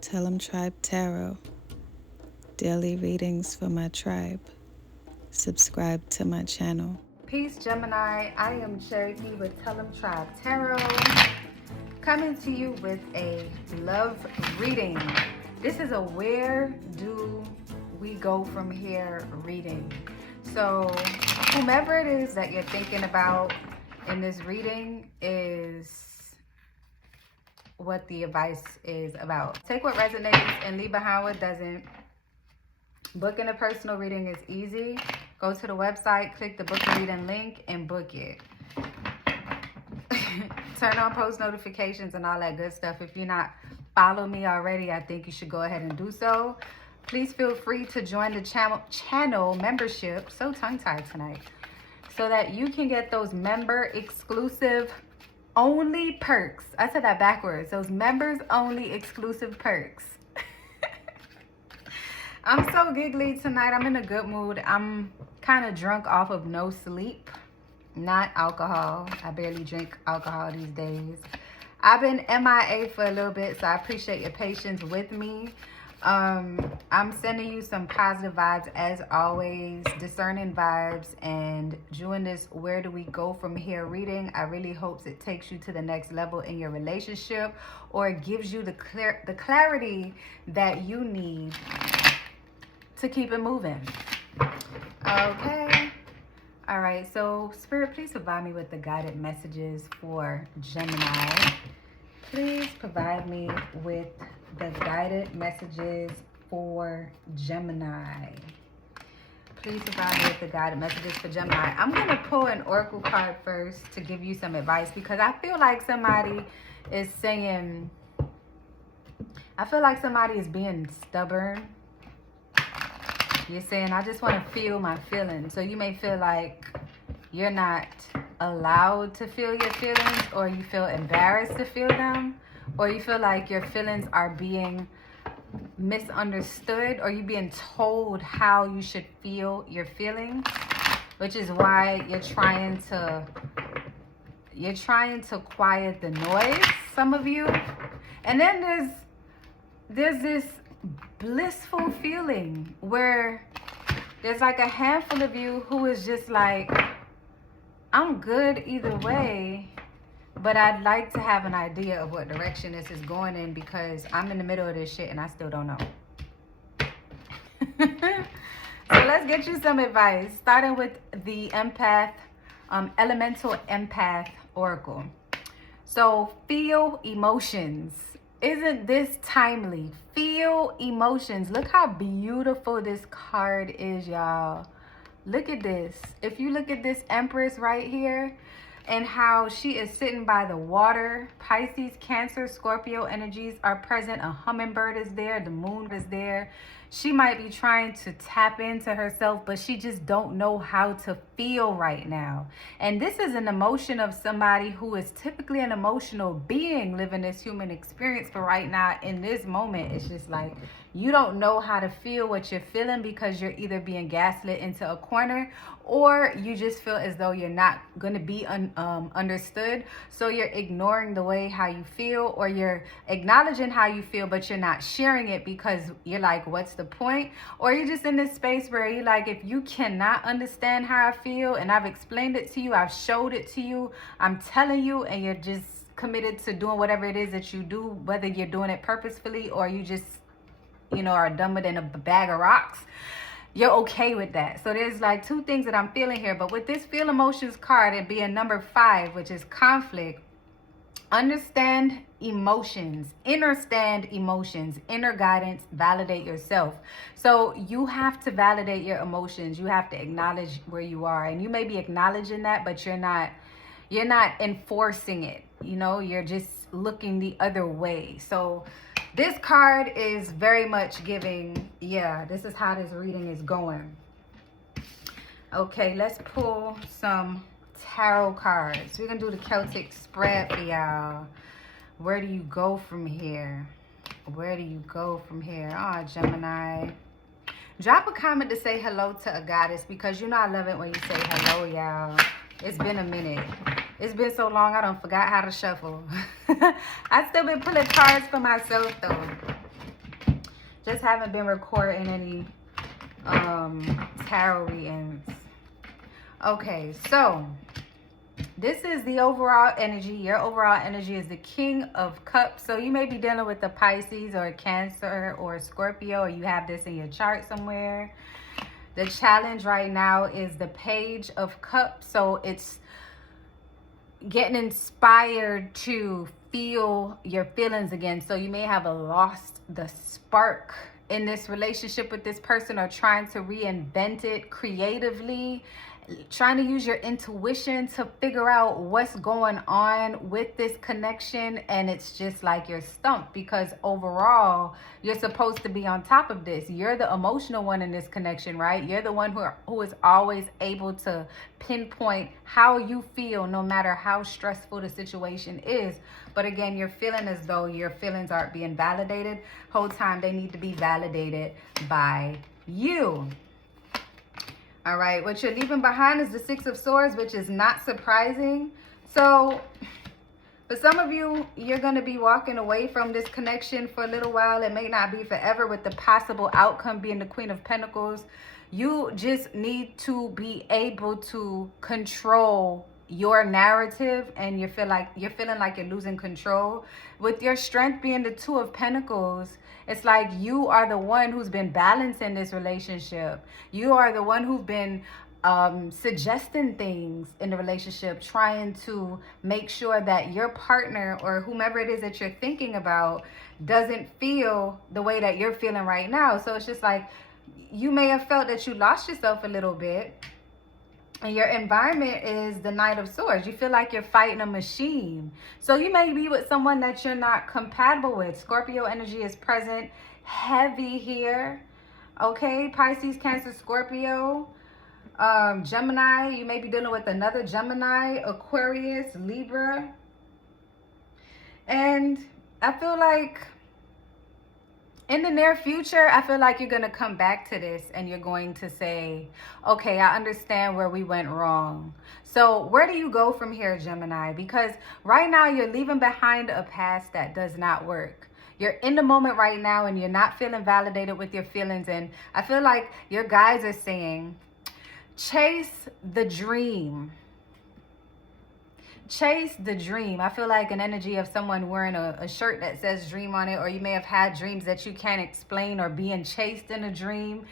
Tellemtribe Tarot. Daily readings for my tribe. Subscribe to my channel. Peace, Gemini. I am Cherokee with Tellemtribe Tarot, coming to you with a love reading. This is a where do we go from here reading. So whomever it is that you're thinking about in this reading is what the advice is about. Take what resonates and leave behind what doesn't. Booking a personal reading is easy. Go to the website, click the book a reading link, and book it. Turn on post notifications and all that good stuff. If you're not following me already, I think you should go ahead and do so. Please feel free to join the channel membership, so tongue-tied tonight, so that you can get those member exclusive only perks. I said that backwards. Those members only exclusive perks. I'm so giggly tonight. I'm in a good mood. I'm kind of drunk off of no sleep, not alcohol. I barely drink alcohol these days. I've been MIA for a little bit, so I appreciate your patience with me. I'm sending you some positive vibes as always, discerning vibes, and doing this where do we go from here reading. I really hope it takes you to the next level in your relationship, or it gives you the clarity that you need to keep it moving. Okay. All right. So Spirit, please provide me with the guided messages for Gemini. Please provide me with the guided messages for Gemini. Please provide me with the guided messages for Gemini. I'm going to pull an oracle card first to give you some advice, because I feel like somebody is saying, I feel like somebody is being stubborn. You're saying, I just want to feel my feelings. So you may feel like you're not allowed to feel your feelings, or you feel embarrassed to feel them, or you feel like your feelings are being misunderstood, or you being told how you should feel your feelings, which is why you're trying to quiet the noise, some of you. And then there's this blissful feeling where there's like a handful of you who is just like, I'm good either way, but I'd like to have an idea of what direction this is going in, because I'm in the middle of this shit and I still don't know. So let's get you some advice, starting with the empath, elemental empath oracle. So feel emotions. Isn't this timely? Feel emotions. Look how beautiful this card is, y'all. Look at this. If you look at this Empress right here, and how she is sitting by the water. Pisces, Cancer, Scorpio energies are present. A hummingbird is there. The moon is there. She might be trying to tap into herself, but she just don't know how to feel right now. And this is an emotion of somebody who is typically an emotional being living this human experience. But right now, in this moment, it's just like you don't know how to feel what you're feeling, because you're either being gaslit into a corner, or you just feel as though you're not going to be understood. So you're ignoring the way how you feel, or you're acknowledging how you feel, but you're not sharing it because you're like, what's the point? Or you're just in this space where you're like, if you cannot understand how I feel, and I've explained it to you, I've showed it to you, I'm telling you, and you're just committed to doing whatever it is that you do, whether you're doing it purposefully or you just, are dumber than a bag of rocks, you're okay with that. So there's like two things that I'm feeling here. But with this feel emotions card, it being number 5, which is conflict, understand emotions, understand emotions, inner guidance, validate yourself. So you have to validate your emotions. You have to acknowledge where you are, and you may be acknowledging that, but you're not enforcing it. You're just looking the other way. So this card is very much giving, this is how this reading is going. Okay, let's pull some tarot cards. We're going to do the Celtic spread for y'all. Where do you go from here? Where do you go from here? Oh, Gemini. Drop a comment to say hello to a goddess, because I love it when you say hello, y'all. It's been a minute. It's been so long, I done forgot how to shuffle. I still been pulling cards for myself, though. Just haven't been recording any tarot readings. Okay, so this is the overall energy. Your overall energy is the King of Cups. So you may be dealing with a Pisces or a Cancer or a Scorpio, or you have this in your chart somewhere. The challenge right now is the Page of Cups. So it's getting inspired to feel your feelings again. So you may have lost the spark in this relationship with this person, or trying to reinvent it creatively, trying to use your intuition to figure out what's going on with this connection. And it's just like you're stumped, because overall you're supposed to be on top of this. You're the emotional one in this connection, right? You're the one who is always able to pinpoint how you feel, no matter how stressful the situation is. But again, you're feeling as though your feelings aren't being validated. Whole time they need to be validated by you. All right, what you're leaving behind is the Six of Swords, which is not surprising. So for some of you, you're going to be walking away from this connection for a little while. It may not be forever, with the possible outcome being the Queen of Pentacles. You just need to be able to control your narrative, and you're feeling like you're losing control. With your strength being the Two of Pentacles, it's like you are the one who's been balancing this relationship. You are the one who's been suggesting things in the relationship, trying to make sure that your partner or whomever it is that you're thinking about doesn't feel the way that you're feeling right now. So it's just like you may have felt that you lost yourself a little bit. And your environment is the Knight of Swords. You feel like you're fighting a machine. So you may be with someone that you're not compatible with. Scorpio energy is present heavy here. Okay, Pisces, Cancer, Scorpio. Gemini, you may be dealing with another Gemini, Aquarius, Libra. And I feel like in the near future, I feel like you're going to come back to this and you're going to say, okay, I understand where we went wrong. So where do you go from here, Gemini? Because right now you're leaving behind a past that does not work. You're in the moment right now and you're not feeling validated with your feelings. And I feel like your guides are saying, chase the dream. Chase the dream. I feel like an energy of someone wearing a shirt that says dream on it, or you may have had dreams that you can't explain, or being chased in a dream,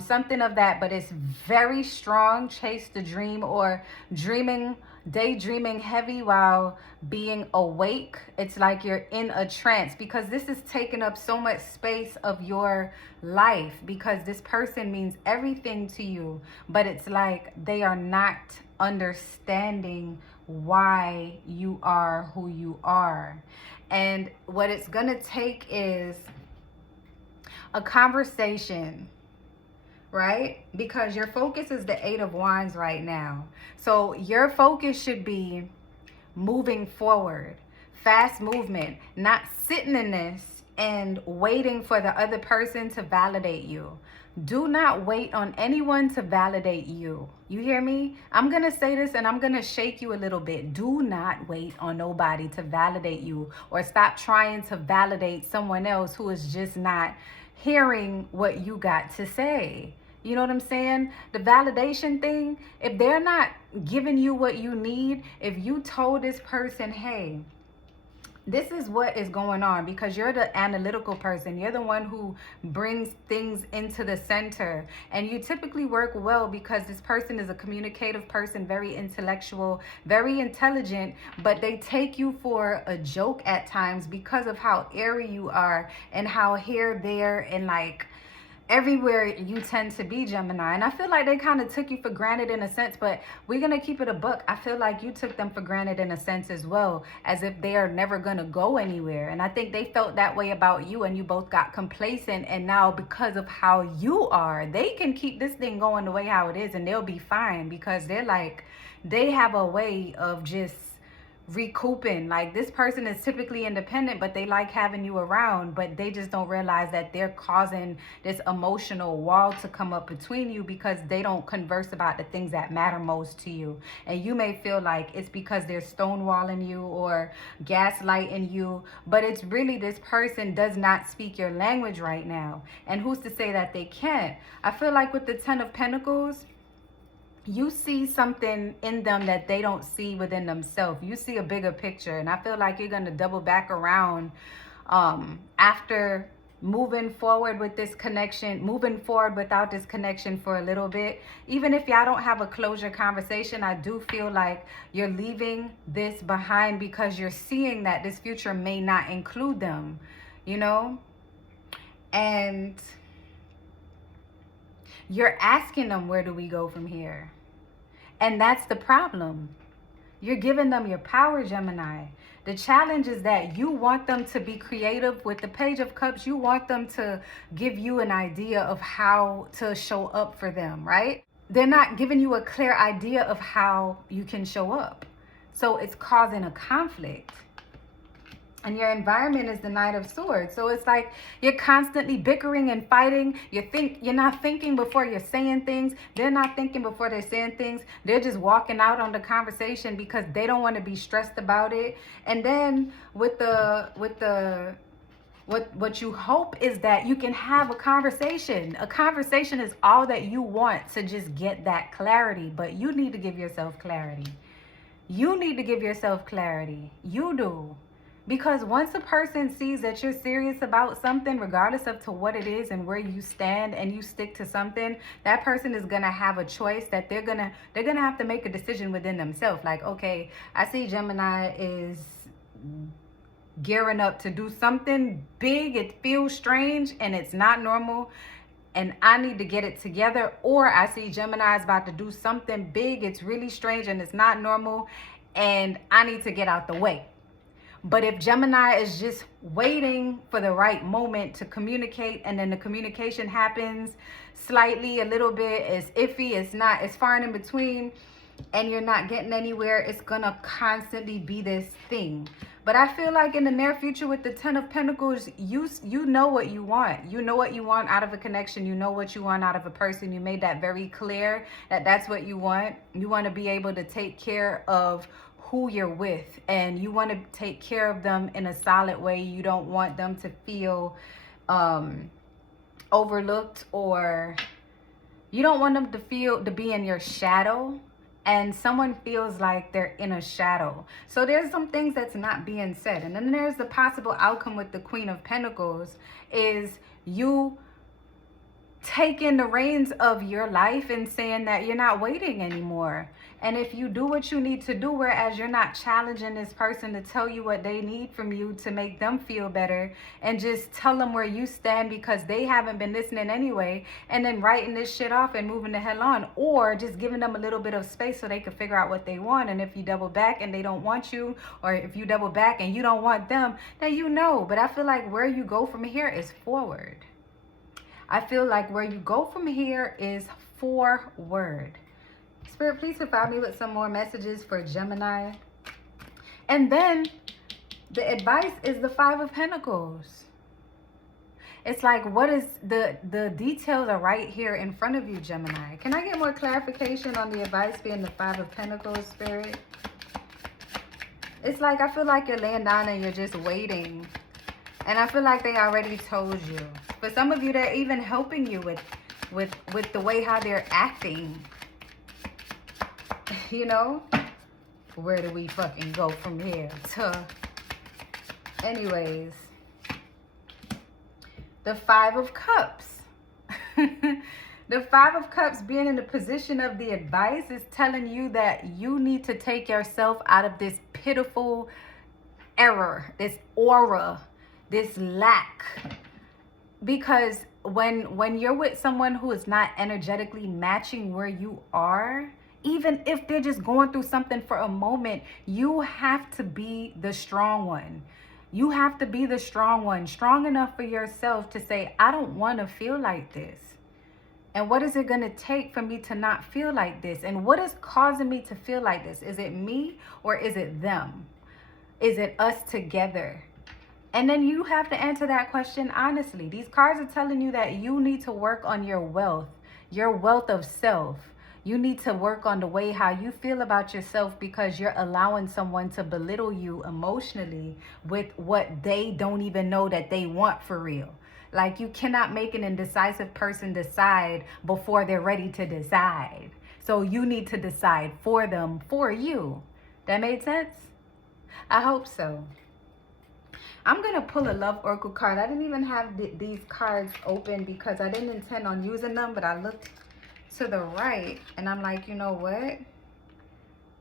something of that. But it's very strong. Chase the dream, or daydreaming heavy while being awake. It's like you're in a trance, because this is taking up so much space of your life, because this person means everything to you, but it's like they are not understanding why you are who you are. And what it's gonna take is a conversation, right? Because your focus is the Eight of Wands right now. So your focus should be moving forward, fast movement, not sitting in this and waiting for the other person to validate you. Do not wait on anyone to validate you. You hear me? I'm going to say this and I'm going to shake you a little bit. Do not wait on nobody to validate you, or stop trying to validate someone else who is just not hearing what you got to say. You know what I'm saying? The validation thing, if they're not giving you what you need, if you told this person, hey, this is what is going on, because you're the analytical person. You're the one who brings things into the center. And you typically work well because this person is a communicative person, very intellectual, very intelligent, but they take you for a joke at times because of how airy you are and how here, there, and like everywhere you tend to be, Gemini. And I feel like they kind of took you for granted in a sense, but we're going to keep it a buck. I feel like you took them for granted in a sense as well, as if they are never going to go anywhere. And I think they felt that way about you, and you both got complacent. And now because of how you are, they can keep this thing going the way how it is, and they'll be fine, because they're like, they have a way of just recouping. Like, this person is typically independent, but they like having you around, but they just don't realize that they're causing this emotional wall to come up between you because they don't converse about the things that matter most to you. And you may feel like it's because they're stonewalling you or gaslighting you, but it's really this person does not speak your language right now. And who's to say that they can't? I feel like with the Ten of Pentacles, you see something in them that they don't see within themselves. You see a bigger picture. And I feel like you're going to double back around after moving forward with this connection, moving forward without this connection for a little bit. Even if y'all don't have a closure conversation, I do feel like you're leaving this behind because you're seeing that this future may not include them, you know? And you're asking them, where do we go from here? And that's the problem. You're giving them your power, Gemini. The challenge is that you want them to be creative. With the Page of Cups, you want them to give you an idea of how to show up for them, right? They're not giving you a clear idea of how you can show up. So it's causing a conflict. And your environment is the Knight of Swords. So it's like you're constantly bickering and fighting. You're not thinking before you're saying things. They're not thinking before they're saying things. They're just walking out on the conversation because they don't want to be stressed about it. And then what you hope is that you can have a conversation. A conversation is all that you want to just get that clarity. But you need to give yourself clarity. You need to give yourself clarity. You do. Because once a person sees that you're serious about something, regardless of to what it is and where you stand, and you stick to something, that person is gonna have a choice that they're gonna have to make a decision within themselves. Like, okay, I see Gemini is gearing up to do something big. It feels strange and it's not normal, and I need to get it together. Or I see Gemini is about to do something big. It's really strange and it's not normal, and I need to get out the way. But if Gemini is just waiting for the right moment to communicate, and then the communication happens slightly, a little bit, it's iffy, it's not, it's far and in between, and you're not getting anywhere, it's gonna constantly be this thing. But I feel like in the near future with the Ten of Pentacles, you know what you want. You know what you want out of a connection. You know what you want out of a person. You made that very clear that that's what you want. You want to be able to take care of who you're with, and you want to take care of them in a solid way. You don't want them to feel overlooked, or you don't want them to be in your shadow, and someone feels like they're in a shadow. So there's some things that's not being said. And then there's the possible outcome with the Queen of Pentacles is you taking the reins of your life and saying that you're not waiting anymore. And if you do what you need to do, whereas you're not challenging this person to tell you what they need from you to make them feel better, and just tell them where you stand because they haven't been listening anyway, and then writing this shit off and moving the hell on, or just giving them a little bit of space so they can figure out what they want. And if you double back and they don't want you, or if you double back and you don't want them, then you know. But I feel like where you go from here is forward. I feel like where you go from here is forward. Spirit, please provide me with some more messages for Gemini. And then the advice is the Five of Pentacles. It's like, what is the details are right here in front of you, Gemini. Can I get more clarification on the advice being the Five of Pentacles, Spirit? It's like, I feel like you're laying down and you're just waiting. And I feel like they already told you. For some of you, they're even helping you with the way how they're acting. You know? Where do we fucking go from here? Anyways. The Five of Cups. The Five of Cups being in the position of the advice is telling you that you need to take yourself out of this pitiful error, this aura, this lack. Because when you're with someone who is not energetically matching where you are, even if they're just going through something for a moment, you have to be the strong one. You have to be the strong one, strong enough for yourself to say, I don't want to feel like this. And what is it going to take for me to not feel like this? And what is causing me to feel like this? Is it me or is it them? Is it us together? And then you have to answer that question honestly. These cards are telling you that you need to work on your wealth of self. You need to work on the way how you feel about yourself, because you're allowing someone to belittle you emotionally with what they don't even know that they want for real. Like, you cannot make an indecisive person decide before they're ready to decide. So you need to decide for them, for you. That made sense? I hope so. I'm going to pull a love oracle card. I didn't even have these cards open because I didn't intend on using them, but I looked to the right and I'm like, you know what?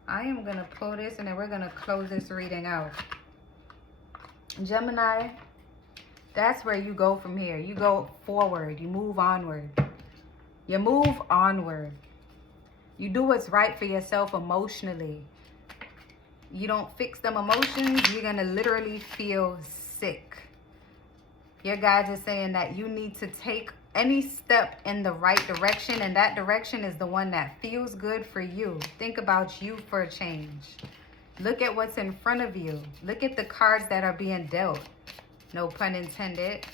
I am going to pull this and then we're going to close this reading out. Gemini, that's where you go from here. You go forward. You move onward. You move onward. You do what's right for yourself emotionally. You don't fix them emotions, you're going to literally feel sick. Your guides are saying that you need to take any step in the right direction, and that direction is the one that feels good for you. Think about you for a change. Look at what's in front of you. Look at the cards that are being dealt. No pun intended.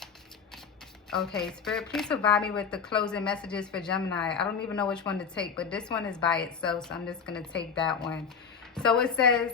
Okay, Spirit, please provide me with the closing messages for Gemini. I don't even know which one to take, but this one is by itself, so I'm just going to take that one. So it says,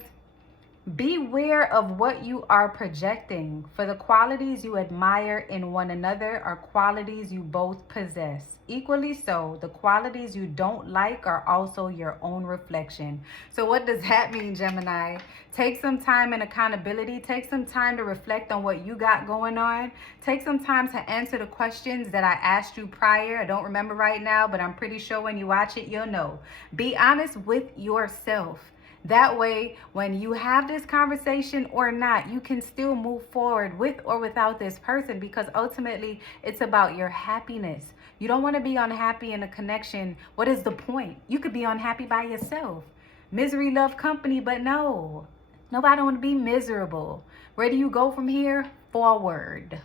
beware of what you are projecting, for the qualities you admire in one another are qualities you both possess. Equally so, the qualities you don't like are also your own reflection. So what does that mean, Gemini? Take some time and accountability. Take some time to reflect on what you got going on. Take some time to answer the questions that I asked you prior. I don't remember right now, but I'm pretty sure when you watch it, you'll know. Be honest with yourself. That way, when you have this conversation or not, you can still move forward with or without this person, because ultimately it's about your happiness. You don't want to be unhappy in a connection. What is the point? You could be unhappy by yourself. Misery love company, but no. Nobody want to be miserable. Where do you go from here? Forward.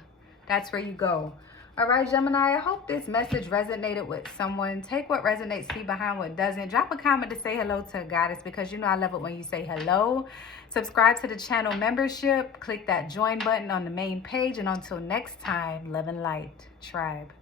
That's where you go. All right, Gemini, I hope this message resonated with someone. Take what resonates, leave behind what doesn't. Drop a comment to say hello to a goddess, because you know I love it when you say hello. Subscribe to the channel membership. Click that join button on the main page. And until next time, love and light, tribe.